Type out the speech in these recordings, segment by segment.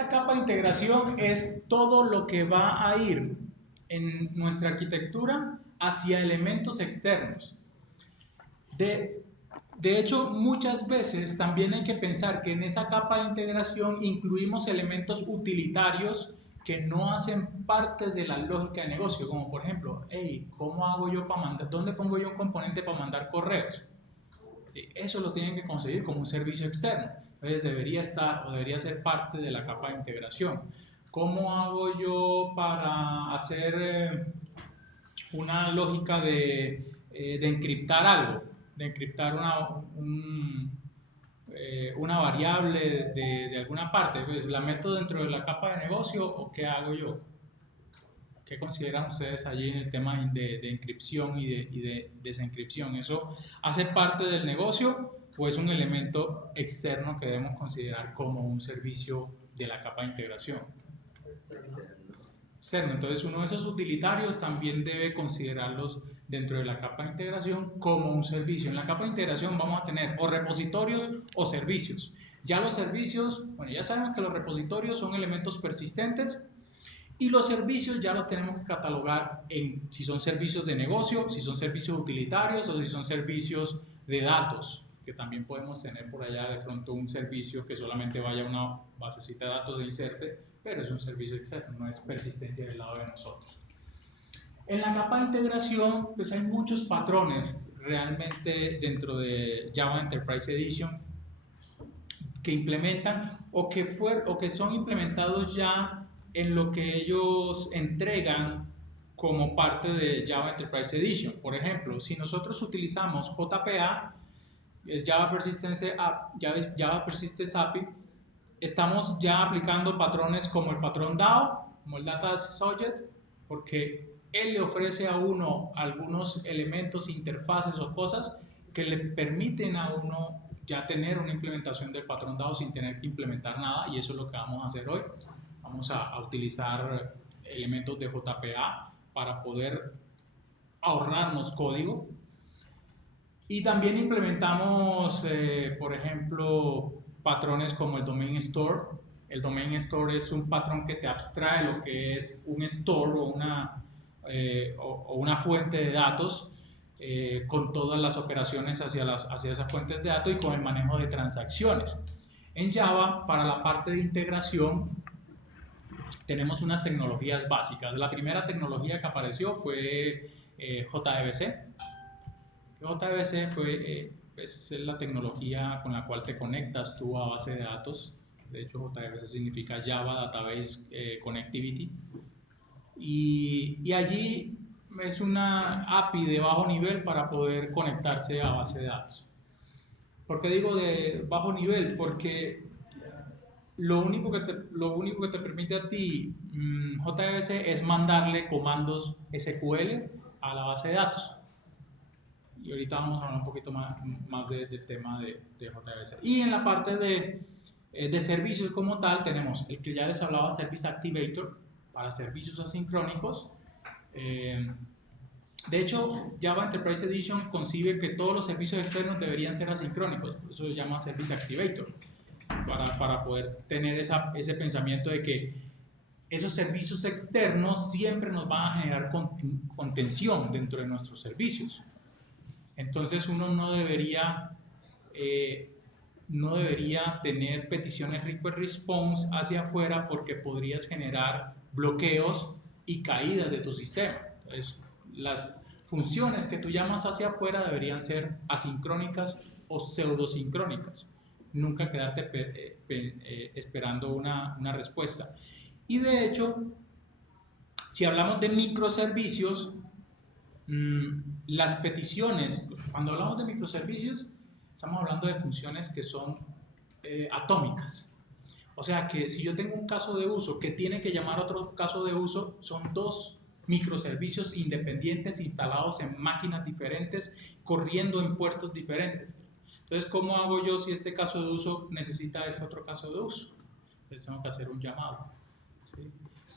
esta capa de integración es todo lo que va a ir en nuestra arquitectura hacia elementos externos. De, de hecho, muchas veces también hay que pensar que en esa capa de integración incluimos elementos utilitarios que no hacen parte de la lógica de negocio, como por ejemplo, hey, ¿cómo hago yo para mandar? ¿Dónde pongo yo un componente para mandar correos? Eso lo tienen que conseguir como un servicio externo. Entonces debería estar o debería ser parte de la capa de integración. ¿Cómo hago yo para hacer una lógica de encriptar algo? De encriptar una variable de alguna parte. Pues, ¿la meto dentro de la capa de negocio o qué hago yo? ¿Qué consideran ustedes allí en el tema de encripción y de desencripción? ¿Eso hace parte del negocio o es un elemento externo que debemos considerar como un servicio de la capa de integración? Externo. Entonces, uno de esos utilitarios también debe considerarlos dentro de la capa de integración como un servicio. En la capa de integración vamos a tener o repositorios o servicios. Ya los servicios, bueno, ya sabemos que los repositorios son elementos persistentes. Y los servicios ya los tenemos que catalogar en si son servicios de negocio, si son servicios utilitarios o si son servicios de datos, que también podemos tener por allá de pronto un servicio que solamente vaya a una basecita de datos de inserte, pero es un servicio externo, no es persistencia del lado de nosotros. En la capa de integración, pues hay muchos patrones realmente dentro de Java Enterprise Edition que implementan o que son implementados ya en lo que ellos entregan como parte de Java Enterprise Edition. Por ejemplo, si nosotros utilizamos JPA, es Java Persistence Java Persistence API, estamos ya aplicando patrones como el patrón DAO, como el Data Subject, porque él le ofrece a uno algunos elementos, interfaces o cosas que le permiten a uno ya tener una implementación del patrón DAO sin tener que implementar nada, y eso es lo que vamos a hacer hoy. Vamos a utilizar elementos de JPA para poder ahorrarnos código. Y también implementamos, por ejemplo, patrones como el Domain Store. El Domain Store es un patrón que te abstrae lo que es un store o una fuente de datos con todas las operaciones hacia esas fuentes de datos y con el manejo de transacciones. En Java, para la parte de integración, tenemos unas tecnologías básicas. La primera tecnología que apareció fue JDBC. JDBC es la tecnología con la cual te conectas tú a base de datos. De hecho, JDBC significa Java Database Connectivity. Y allí es una API de bajo nivel para poder conectarse a base de datos. ¿Por qué digo de bajo nivel? Porque lo único que te permite a ti JDBC es mandarle comandos SQL a la base de datos. Y ahorita vamos a hablar un poquito más del tema de JDBC. Y en la parte de servicios como tal, tenemos el que ya les hablaba, Service Activator, para servicios asincrónicos. De hecho, Java Enterprise Edition concibe que todos los servicios externos deberían ser asincrónicos, por eso se llama Service Activator, para poder tener ese pensamiento de que esos servicios externos siempre nos van a generar contención dentro de nuestros servicios. Entonces uno no debería tener peticiones request response hacia afuera porque podrías generar bloqueos y caídas de tu sistema. Entonces, las funciones que tú llamas hacia afuera deberían ser asincrónicas o pseudosincrónicas. Nunca quedarte esperando una respuesta. Y de hecho, si hablamos de microservicios, las peticiones, cuando hablamos de microservicios, estamos hablando de funciones que son atómicas. O sea que si yo tengo un caso de uso que tiene que llamar a otro caso de uso, son dos microservicios independientes instalados en máquinas diferentes, corriendo en puertos diferentes. Entonces, ¿cómo hago yo si este caso de uso necesita este otro caso de uso? Entonces tengo que hacer un llamado. ¿Sí?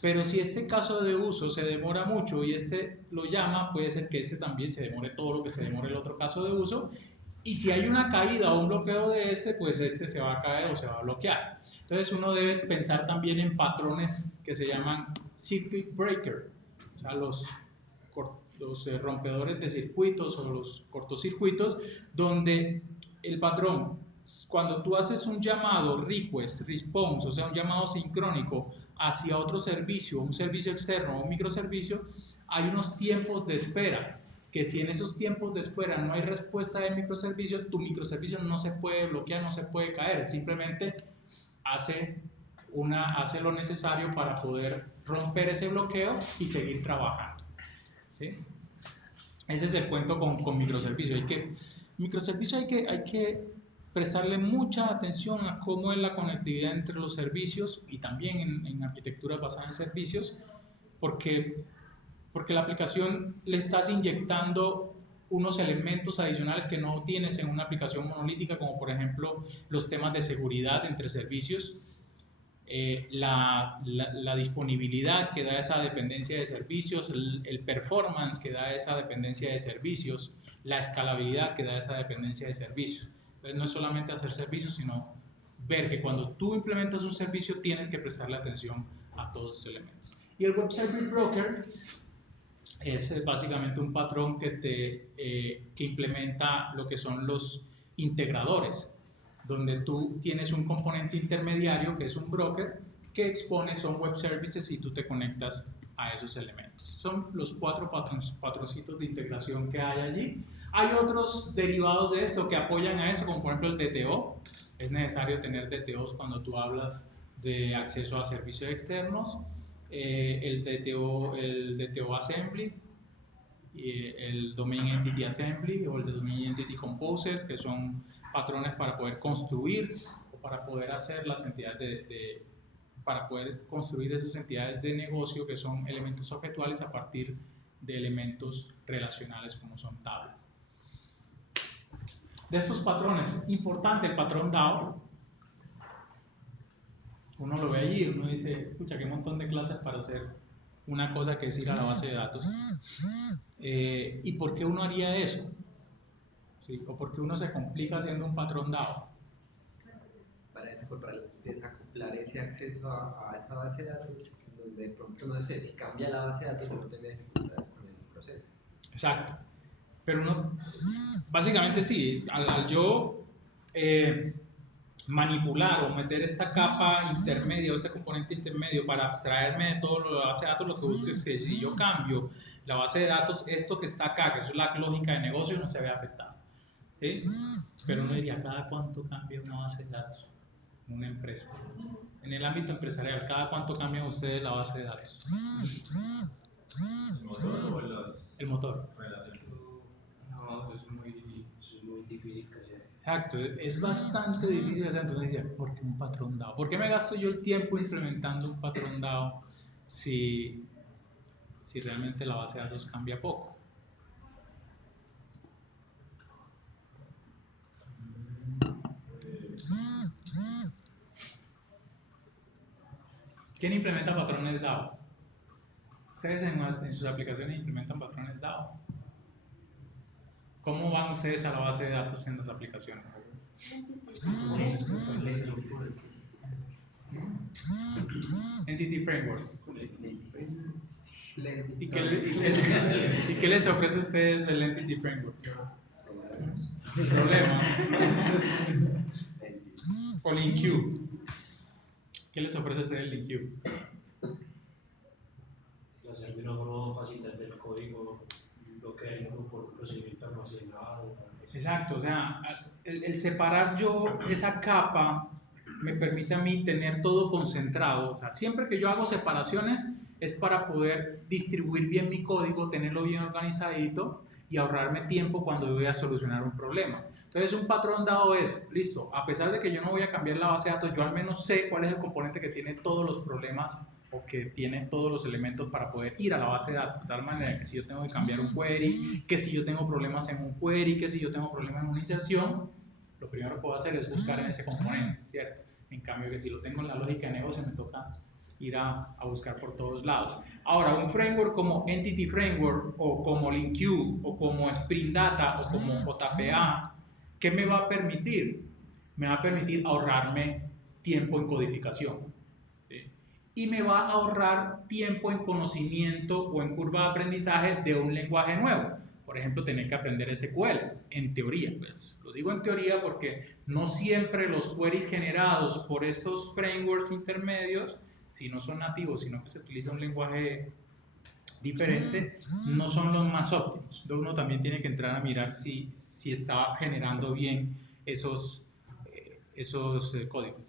Pero si este caso de uso se demora mucho y este lo llama, puede ser que este también se demore todo lo que se demore el otro caso de uso Y si hay una caída o un bloqueo de este, pues este se va a caer o se va a bloquear. Entonces uno debe pensar también en patrones que se llaman circuit breaker, o sea, los rompedores de circuitos o los cortocircuitos, donde el patrón, cuando tú haces un llamado request, response, o sea, un llamado sincrónico hacia otro servicio, un servicio externo o un microservicio, hay unos tiempos de espera que si en esos tiempos de espera no hay respuesta del microservicio, tu microservicio no se puede bloquear, no se puede caer, simplemente hace, hace lo necesario para poder romper ese bloqueo y seguir trabajando. ¿Sí? Ese es el cuento con microservicio. Microservicio hay que prestarle mucha atención a cómo es la conectividad entre los servicios y también en arquitecturas basadas en servicios, porque la aplicación le estás inyectando unos elementos adicionales que no tienes en una aplicación monolítica, como por ejemplo los temas de seguridad entre servicios, la disponibilidad que da esa dependencia de servicios, el performance que da esa dependencia de servicios, la escalabilidad que da esa dependencia de servicios. Entonces no es solamente hacer servicios, sino ver que cuando tú implementas un servicio tienes que prestarle atención a todos esos elementos. Y el Web Service Broker es básicamente un patrón que implementa lo que son los integradores, donde tú tienes un componente intermediario que es un broker que expone son web services y tú te conectas a esos elementos. Son los cuatro patroncitos de integración que hay allí. Hay otros derivados de esto que apoyan a eso, como por ejemplo el DTO. Es necesario tener DTOs cuando tú hablas de acceso a servicios externos. El DTO Assembly, el Domain Entity Assembly o el Domain Entity Composer, que son patrones para poder construir o para poder hacer las entidades para poder construir esas entidades de negocio que son elementos objetuales a partir de elementos relacionales como son tablas. De estos patrones, importante el patrón DAO. Uno lo ve allí, uno dice, escucha, qué montón de clases para hacer una cosa que es ir a la base de datos. ¿Y por qué uno haría eso? ¿Sí? ¿O por qué uno se complica haciendo un patrón DAO? Para desacoplar ese acceso a esa base de datos, donde de pronto, no sé, si cambia la base de datos, yo no tenga dificultades con el proceso. Exacto. Pero uno, básicamente sí, al yo manipular o meter esta capa intermedia o ese componente intermedio para abstraerme de todo lo de la base de datos, lo que busco es que si yo cambio la base de datos, esto que está acá, que es la lógica de negocio, no se vea afectado. ¿Sí? Pero uno diría, ¿cada cuánto cambia una base de datos? Una empresa. En el ámbito empresarial, ¿cada cuánto cambian ustedes la base de datos? ¿El motor o el motor? No, es muy difícil que sea. Exacto, es bastante difícil hacer. Entonces decía, ¿por qué un patrón DAO? ¿Por qué me gasto yo el tiempo implementando un patrón DAO si realmente la base de datos cambia poco? ¿Quién implementa patrones DAO? ¿Ustedes en sus aplicaciones implementan patrones DAO? ¿Cómo van ustedes a la base de datos en las aplicaciones? Entity Framework. ¿Y qué les ofrece a ustedes el Entity Framework? Problemas. O LinkQ. ¿Qué les ofrece a ustedes el LinkQ? Hacer de una forma fácil desde el código, bloquearlo por procedimiento almacenado. Exacto, o sea, el separar yo esa capa me permite a mí tener todo concentrado. O sea, siempre que yo hago separaciones es para poder distribuir bien mi código, tenerlo bien organizadito y ahorrarme tiempo cuando voy a solucionar un problema. Entonces, un patrón dado es, listo, a pesar de que yo no voy a cambiar la base de datos, yo al menos sé cuál es el componente que tiene todos los problemas o que tiene todos los elementos para poder ir a la base de datos, de tal manera que si yo tengo que cambiar un query, que si yo tengo problemas en un query, que si yo tengo problemas en una inserción, lo primero que puedo hacer es buscar en ese componente, ¿cierto? En cambio que si lo tengo en la lógica de negocio me toca ir a buscar por todos lados. Ahora, un framework como Entity Framework o como LinkQ o como Spring Data o como JPA, ¿Qué me va a permitir? Me va a permitir ahorrarme tiempo en codificación, ¿sí? Y me va a ahorrar tiempo en conocimiento o en curva de aprendizaje de un lenguaje nuevo. Por ejemplo, tener que aprender SQL, en teoría. Pues, lo digo en teoría porque no siempre los queries generados por estos frameworks intermedios, si no son nativos, sino que se utiliza un lenguaje diferente, no son los más óptimos. Entonces uno también tiene que entrar a mirar si está generando bien esos códigos.